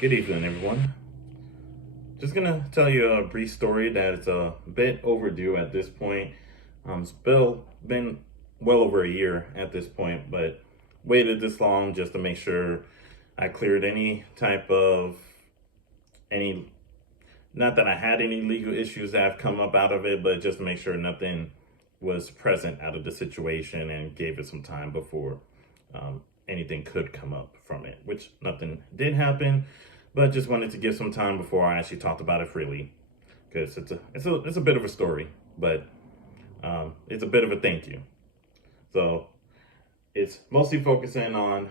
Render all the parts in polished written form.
Good evening, everyone. Just gonna tell you a brief story that's a bit overdue at this point. Been well over a year at this point, but waited this long just to make sure I cleared any type of any. Not that I had any legal issues that have come up out of it, but just to make sure nothing was present out of the situation and gave it some time before anything could come up from it, which nothing did happen, but just wanted to give some time before I actually talked about it freely because it's a bit of a story, but it's a bit of a thank you. So it's mostly focusing on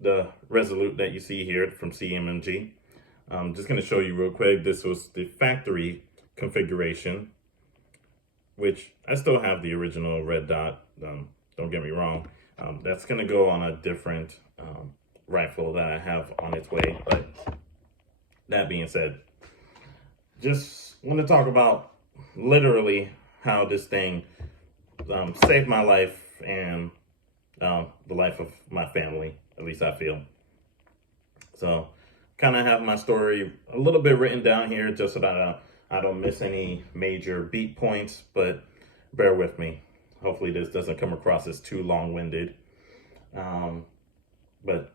the Resolute that you see here from CMMG. I'm just going to show you real quick. This was the factory configuration, which I still have the original red dot. Don't get me wrong. That's going to go on a different rifle that I have on its way. But that being said, just want to talk about literally how this thing saved my life and the life of my family, at least I feel. So kind of have my story a little bit written down here just so that I don't miss any major beat points, but bear with me. Hopefully this doesn't come across as too long-winded. But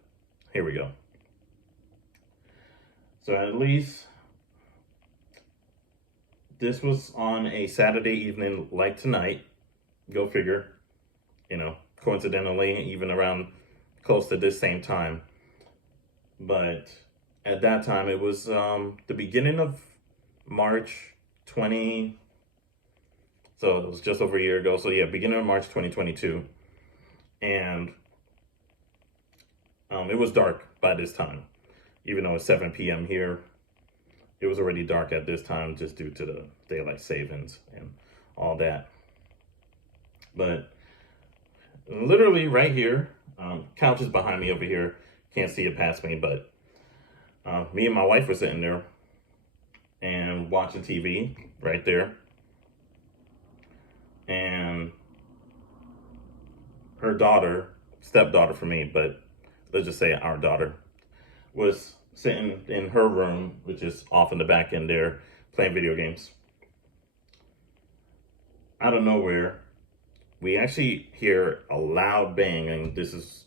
here we go. So at least this was on a Saturday evening like tonight. Go figure, coincidentally, even around close to this same time. But at that time, it was the beginning of March 20. So it was just over a year ago. So yeah, beginning of March 2022. And it was dark by this time. Even though it's 7 p.m. here, it was already dark at this time just due to the daylight savings and all that. But literally right here, couch is behind me over here. Can't see it past me, but me and my wife were sitting there and watching TV right there. And her daughter, stepdaughter for me, but let's just say our daughter, was sitting in her room, which is off in the back end there, playing video games. Out of nowhere, we actually hear a loud bang, and this is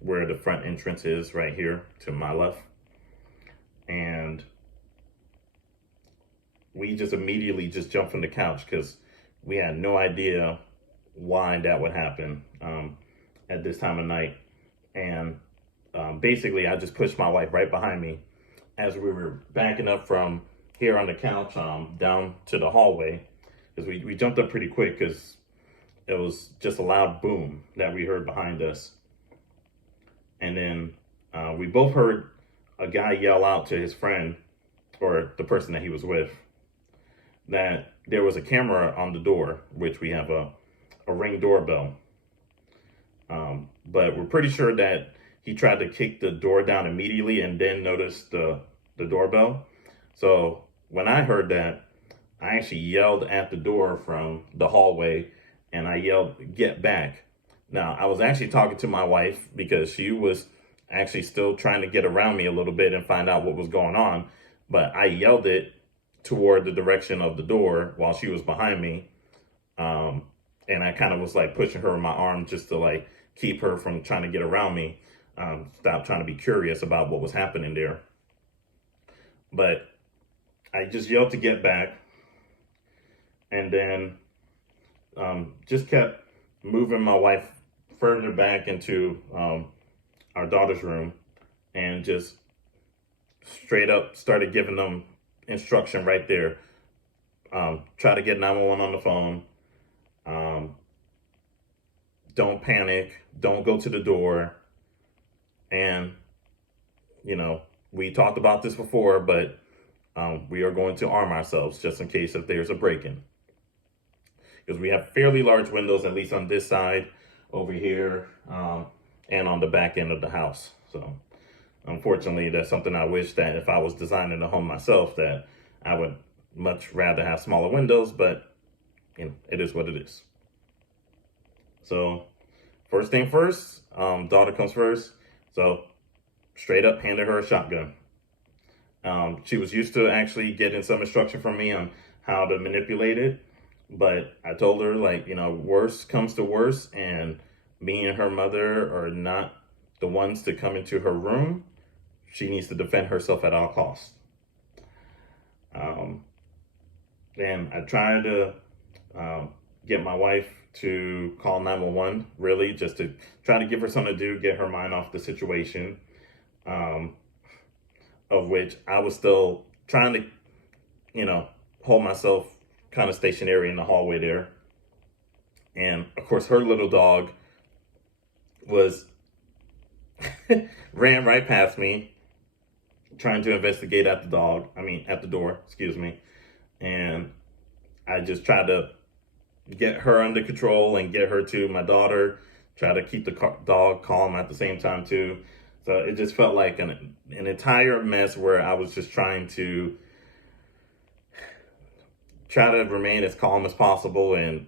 where the front entrance is right here to my left. And we just immediately just jumped from the couch because we had no idea why that would happen at this time of night. And basically, I just pushed my wife right behind me as we were backing up from here on the couch down to the hallway, because we jumped up pretty quick because it was just a loud boom that we heard behind us. And then we both heard a guy yell out to his friend, or the person that he was with, that there was a camera on the door, which we have a Ring doorbell. But we're pretty sure that he tried to kick the door down immediately and then noticed the doorbell. So when I heard that, I actually yelled at the door from the hallway and I yelled, "Get back." Now, I was actually talking to my wife because she was actually still trying to get around me a little bit and find out what was going on. But I yelled it toward the direction of the door while she was behind me. And I kind of was like pushing her in my arm just to like keep her from trying to get around me. Stop trying to be curious about what was happening there. But I just yelled to get back. And then just kept moving my wife further back into our daughter's room and just straight up started giving them instruction right there. Try to get 911 on the phone. Don't panic. Don't go to the door. And, we talked about this before, but we are going to arm ourselves just in case if there's a break-in. Because we have fairly large windows, at least on this side over here, and on the back end of the house. So unfortunately, that's something I wish that if I was designing the home myself, that I would much rather have smaller windows, but it is what it is. So first thing first, daughter comes first. So straight up handed her a shotgun. She was used to actually getting some instruction from me on how to manipulate it. But I told her, like, worse comes to worse, and me and her mother are not the ones to come into her room. She needs to defend herself at all costs. Um, and I tried to get my wife to call 911, really, just to try to give her something to do, get her mind off the situation, of which I was still trying to, hold myself kind of stationary in the hallway there. And of course, her little dog was ran right past me, trying to investigate at the door, excuse me. And I just tried to get her under control and get her to my daughter, try to keep the dog calm at the same time too. So it just felt like an entire mess where I was just trying to try to remain as calm as possible and,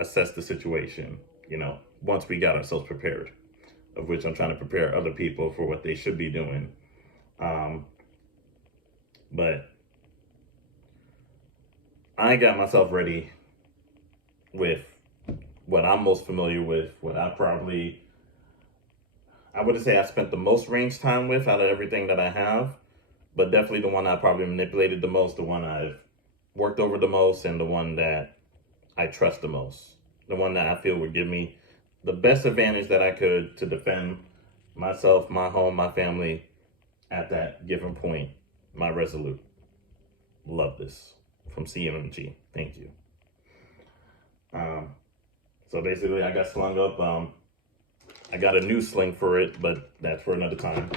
assess the situation, once we got ourselves prepared, of which I'm trying to prepare other people for what they should be doing. But I got myself ready with what I'm most familiar with, what I wouldn't say I spent the most range time with out of everything that I have, but definitely the one I probably manipulated the most, the one I've worked over the most, and the one that I trust the most. The one that I feel would give me the best advantage that I could to defend myself, my home, my family at that given point. My Resolute. Love this. From CMMG. Thank you. So basically, I got slung up. I got a new sling for it, but that's for another time.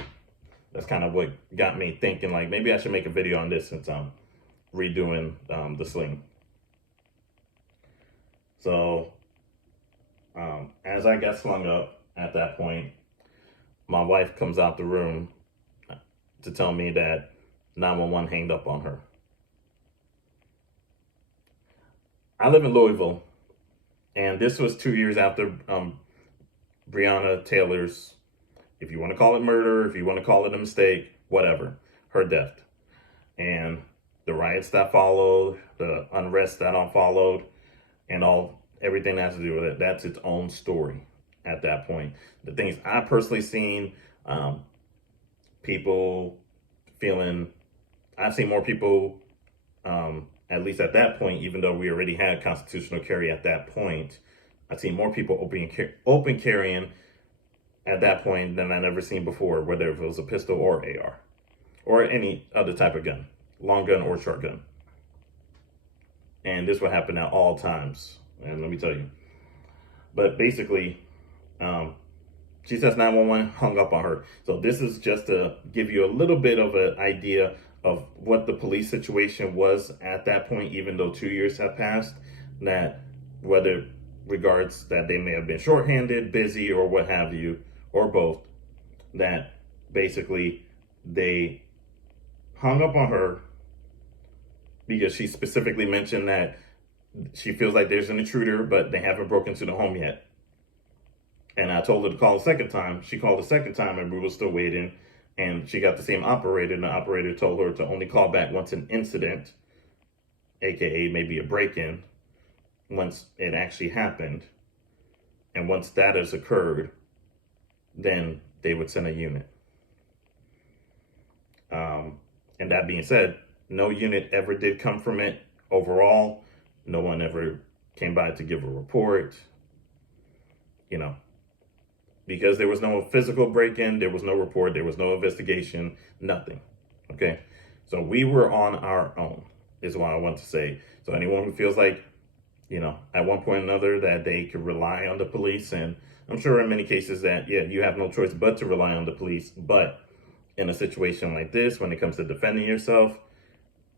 That's kind of what got me thinking, like, maybe I should make a video on this since I'm redoing the sling. So as I got slung up at that point, my wife comes out the room to tell me that 911 hanged up on her. I live in Louisville, and this was 2 years after Breonna Taylor's, if you want to call it murder, if you want to call it a mistake, whatever, her death. And the riots that followed, the unrest that followed, and everything that has to do with it, that's its own story at that point. The things I personally seen, people feeling, I've seen more people, at least at that point, even though we already had constitutional carry at that point, I've seen more people open carrying at that point than I've ever seen before, whether it was a pistol or AR, or any other type of gun, long gun or short gun. And this would happen at all times. And let me tell you. But basically, she says 911 hung up on her. So this is just to give you a little bit of an idea of what the police situation was at that point, even though 2 years have passed, that whether regards that they may have been shorthanded, busy, or what have you, or both, that basically they hung up on her because she specifically mentioned that she feels like there's an intruder, but they haven't broken into the home yet. And I told her to call a second time. She called a second time, and we were still waiting. And she got the same operator, and the operator told her to only call back once an incident, aka maybe a break-in, once it actually happened. And once that has occurred, then they would send a unit. And that being said, no unit ever did come from it overall. No one ever came by to give a report, because there was no physical break-in, there was no report, there was no investigation, nothing. Okay, so we were on our own, is what I want to say. So anyone who feels like, at one point or another that they could rely on the police, and I'm sure in many cases that, yeah, you have no choice but to rely on the police, but in a situation like this, when it comes to defending yourself,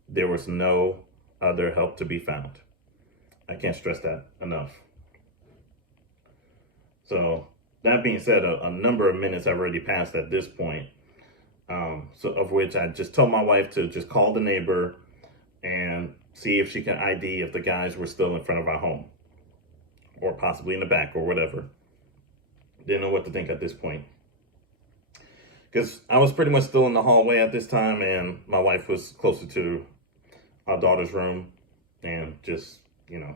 there was no other help to be found. I can't stress that enough. So that being said, a number of minutes have already passed at this point, so of which I just told my wife to just call the neighbor and see if she can ID if the guys were still in front of our home, or possibly in the back or whatever. Didn't know what to think at this point. because I was pretty much still in the hallway at this time, and my wife was closer to our daughter's room, and just,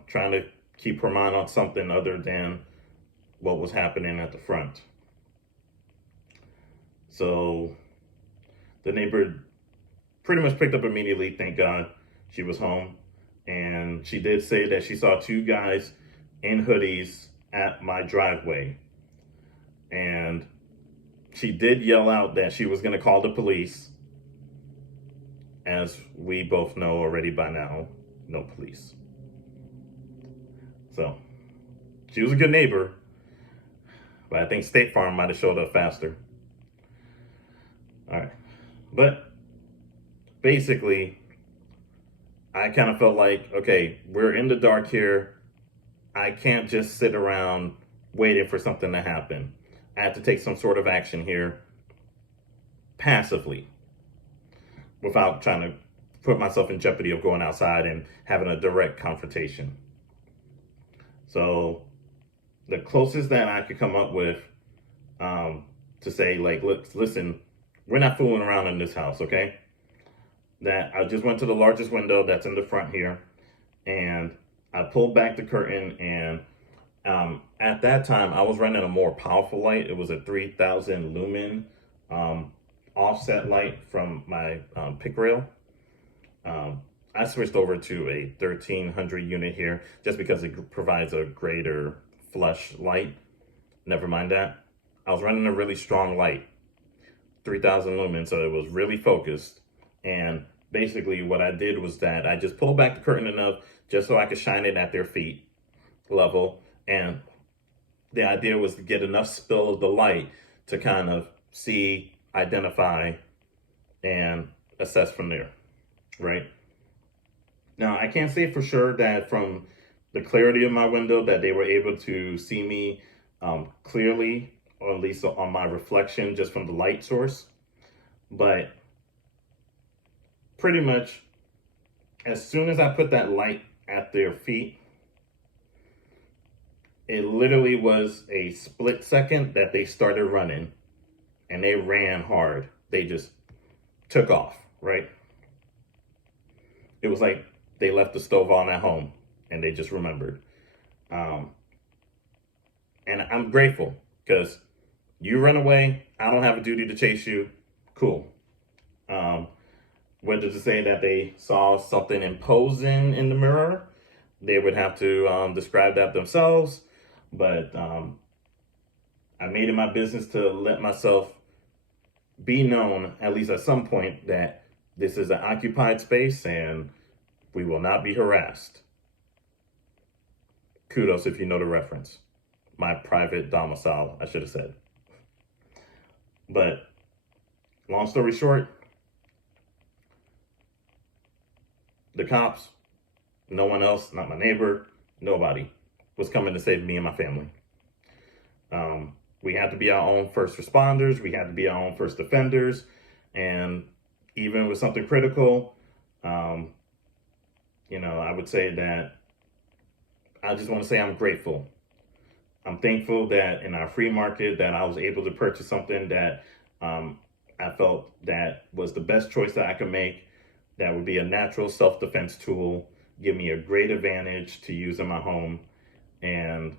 trying to keep her mind on something other than what was happening at the front. So the neighbor pretty much picked up immediately. Thank God she was home. And she did say that she saw two guys in hoodies at my driveway. And she did yell out that she was going to call the police. As we both know already by now, no police. So she was a good neighbor, but I think State Farm might have showed up faster. All right. But basically, I kind of felt like, okay, we're in the dark here. I can't just sit around waiting for something to happen. I have to take some sort of action here passively without trying to put myself in jeopardy of going outside and having a direct confrontation. So the closest that I could come up with to say, like, look, listen, we're not fooling around in this house, okay? That I just went to the largest window that's in the front here, and I pulled back the curtain, and at that time I was running a more powerful light. It was a 3000 lumen offset light from my pick rail. I switched over to a 1300 unit here just because it provides a greater flush light. Never mind that. I was running a really strong light, 3000 lumens, so it was really focused. And basically what I did was that I just pulled back the curtain enough just so I could shine it at their feet level. And the idea was to get enough spill of the light to kind of see, identify, and assess from there, right? Now, I can't say for sure that from the clarity of my window that they were able to see me clearly, or at least on my reflection just from the light source. But pretty much as soon as I put that light at their feet, it literally was a split second that they started running, and they ran hard. They just took off, right? It was like they left the stove on at home and they just remembered. And I'm grateful because you run away, I don't have a duty to chase you. Cool. Whether to say that they saw something imposing in the mirror, they would have to describe that themselves. But I made it my business to let myself be known, at least at some point, that this is an occupied space and we will not be harassed. Kudos if you know the reference. My private domicile, I should have said. But long story short, the cops, no one else, not my neighbor, nobody was coming to save me and my family. We had to be our own first responders. We had to be our own first defenders. And even with something critical, I would say that I just want to say I'm grateful. I'm thankful that in our free market that I was able to purchase something that I felt that was the best choice that I could make. That would be a natural self-defense tool, give me a great advantage to use in my home, and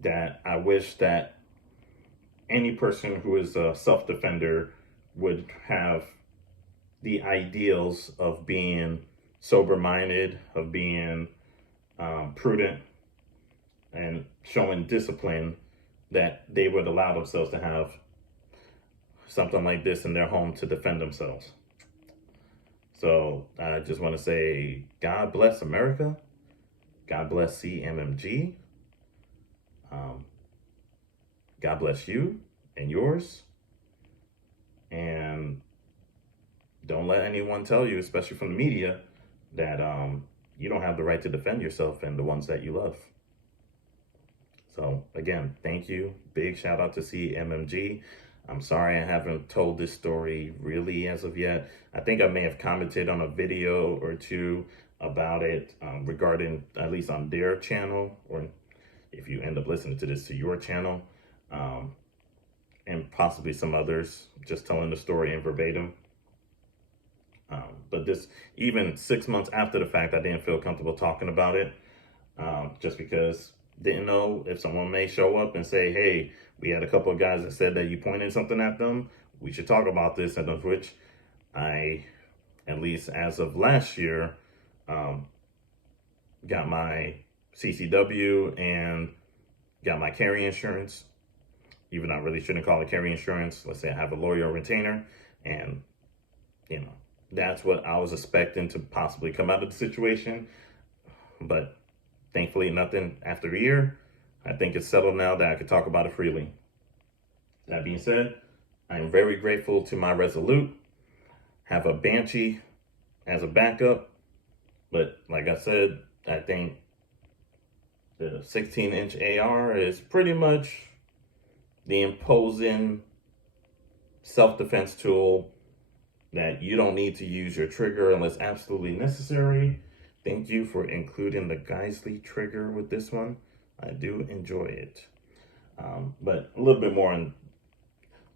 that I wish that any person who is a self-defender would have the ideals of being sober-minded, of being prudent, and showing discipline, that they would allow themselves to have something like this in their home to defend themselves. So I just want to say, God bless America. God bless CMMG. God bless you and yours. And don't let anyone tell you, especially from the media, that you don't have the right to defend yourself and the ones that you love. So again, thank you. Big shout out to CMMG. I'm sorry I haven't told this story really as of yet. I think I may have commented on a video or two about it regarding, at least on their channel, or if you end up listening to this to your channel. and possibly some others, just telling the story in verbatim. But this, even 6 months after the fact, I didn't feel comfortable talking about it, just because didn't know if someone may show up and say, hey, we had a couple of guys that said that you pointed something at them. We should talk about this. And of which I, at least as of last year, got my CCW and got my carry insurance. Even I really shouldn't call it carry insurance. Let's say I have a lawyer or retainer, and that's what I was expecting to possibly come out of the situation. But thankfully, nothing after a year. I think it's settled now that I could talk about it freely. That being said, I am very grateful to my Resolute. Have a Banshee as a backup. But like I said, I think the 16-inch AR is pretty much the imposing self-defense tool that you don't need to use your trigger unless absolutely necessary. Thank you for including the Geisley trigger with this one. I do enjoy it. But a little bit more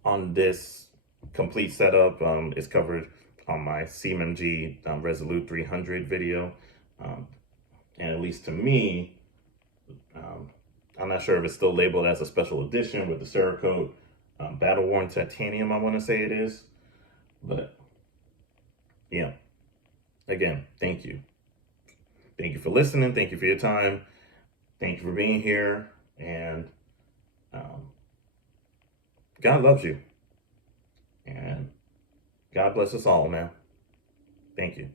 on this complete setup is covered on my CMMG Resolute 300 video. And at least to me, I'm not sure if it's still labeled as a special edition with the Cerakote Battle Worn Titanium, I want to say it is. But yeah, again, thank you. Thank you for listening. Thank you for your time. Thank you for being here. And God loves you. And God bless us all, man. Thank you.